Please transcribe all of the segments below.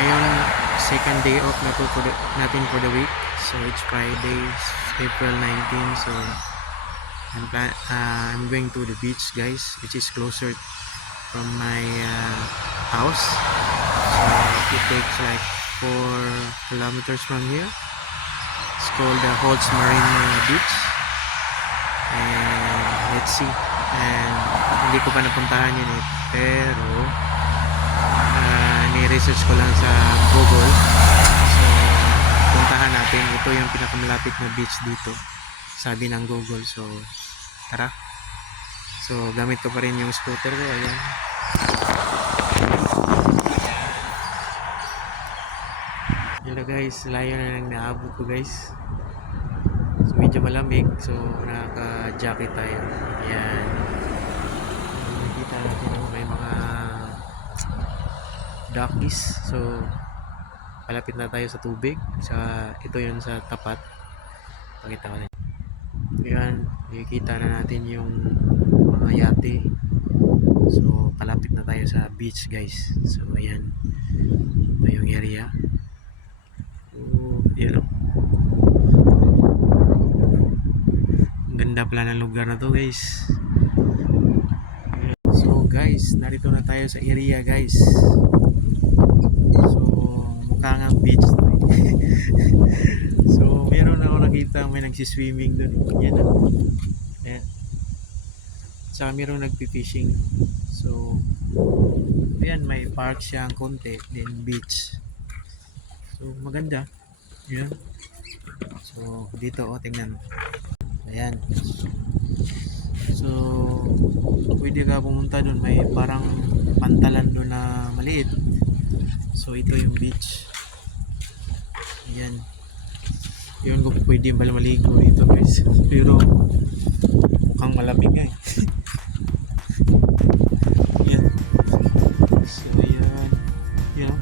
Ngayon, second day off na to natin for the week. So it's Friday, April 19. So I'm going to the beach, guys, which is closer from my house. So it takes like 4 kilometers from here. It's called the Holtz Marine Beach. And let's see. And hindi ko pa napuntahan yun eh. Pero ni-research ko lang sa Google. So puntahan natin. Ito yung pinakamalapit na beach dito, sabi ng Google. So tara. So gamit ko pa rin yung scooter ko. Ayan. Hello guys, layo na lang naabot ko guys. So medyo malamig, so naka-jacket tayo. Ayan. Nakikita natin may mga duckies. So palapit na tayo sa tubig. Ito yun sa tapat. Pakita ko rin. Ayan, nakikita na natin yung mga yate. So palapit na tayo sa beach guys. So ayan, ito yung area. Yun o. Ganda pala ng lugar na to guys. So guys, narito na tayo sa area guys. So mukha nga beach to eh. So meron ako nakita may nagsiswimming dun. Yan o. Ayan. Saka meron nagpi-fishing. So ayan, may park siyang konti, then beach. So maganda. Yan. So dito o, tingnan. Ayan. So pwede ka pumunta doon, may parang pantalan doon na maliit. So ito yung beach. Ayan. Yun ko pwede pala maligo dito guys. Pero mukhang malamig nga eh. Ayan. So ayan. Ayan.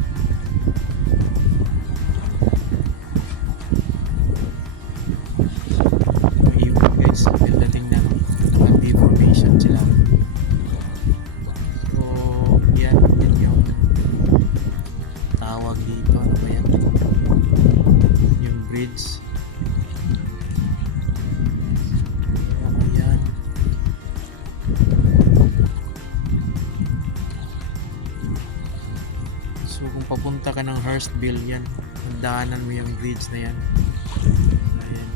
So kung papunta ka ng Hurstville, yan, daanan mo yung bridge na yan. Ayan.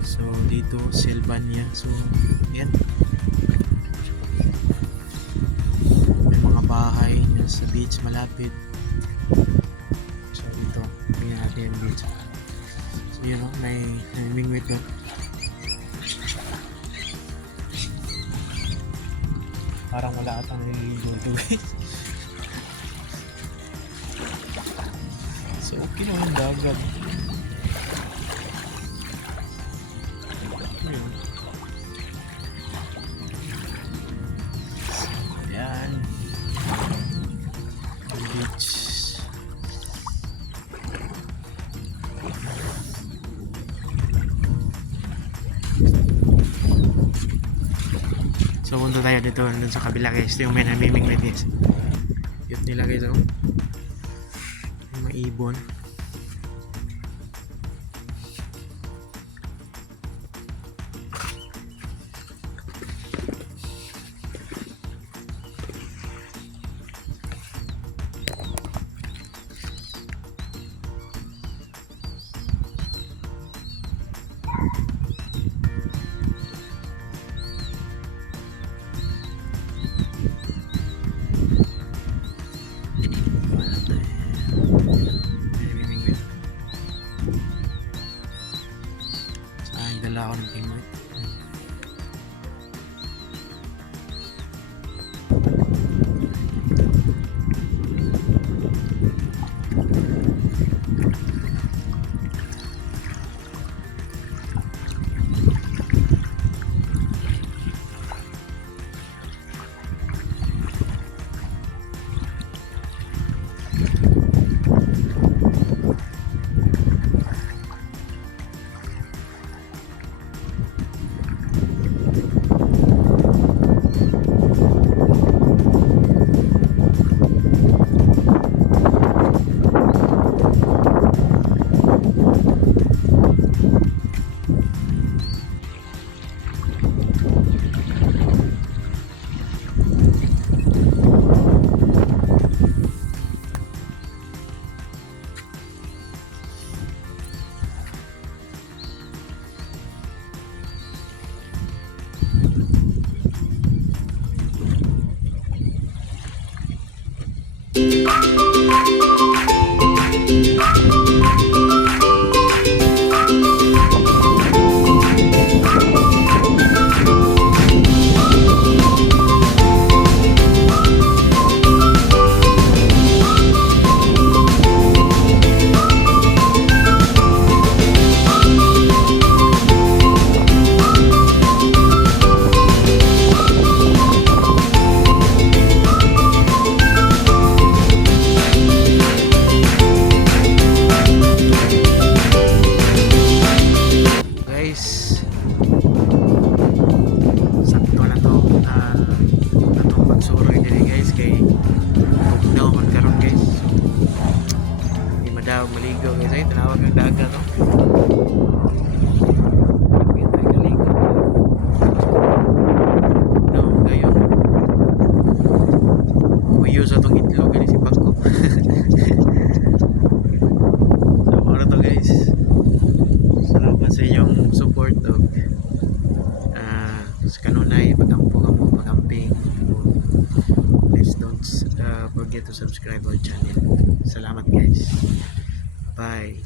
So dito Sylvania. So yan, may mga bahay sa beach malapit. So dito tingnan natin yung beach. So yun o, may mingwit ko. Parang wala atang nililigo ito guys. So okay lang yung dagat. Ayan. Beach. So punta tayo dito dun sa kabila guys. Ito yung may namimingwit guys. Cute nila guys oh. Yung mga ibon. Dala ako ng penguin. sa'yo, tinawag ng dagat, no? Kita kalikot. No, gayon. Kuyo sa tong itlog, ini si Paco. So, ano to guys? Salamat sa inyong support of sa kanunay, pagampo ka mo, pagamping. Please don't forget to subscribe our channel. Salamat guys. Bye.